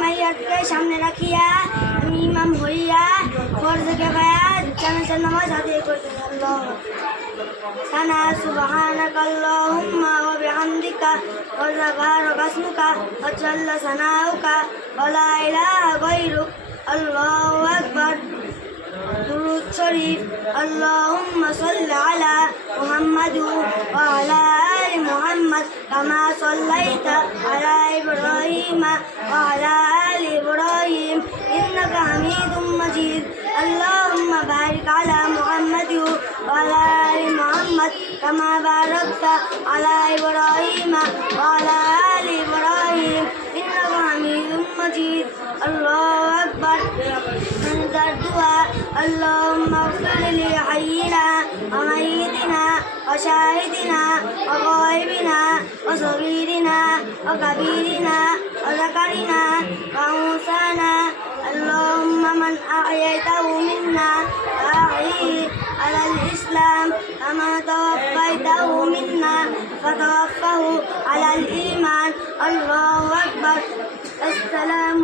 মাইয়াতকে সামনে রাখিয়া আমি ইমাম হইয়া ফরজে কিফায়া জানাজার নামাজ আদায় করতে আল্লাহ সানা সুবহানাকা আল্লাহুম্মা ওয়া বিহামদিকা ওয়া তাবারাকা ইসমুকা ওয়া জাল্লা সানাউকা ওয়া লা ইলাহা গায়রুক আল্লাহু আকবার দুরূদ শরীফ আল্লাহুম্মা সাল্লি আলা মুহাম্মাদ ওয়া আলা আলি মুহাম্মাদ কামা সাল্লাইতা আলা ইব্রাহিম ওয়া আলা আলি ইব্রাহিম ইন্নাকা হামিদুম মাজিদ اللهم بارك على محمد وعلى آل محمد كما باركت على إبراهيم وعلى آل إبراهيم إنك حميد مجيد الله أكبر من الدعاء اللهم اغفر لحينا وميتنا وشاهدنا وغائبنا وصغيرنا وكبيرنا وذكرنا وأنثانا اللهم من أحييته منا فأحيه على الإسلام كما توفيته منا فتوفه على الإيمان الله أكبر السلام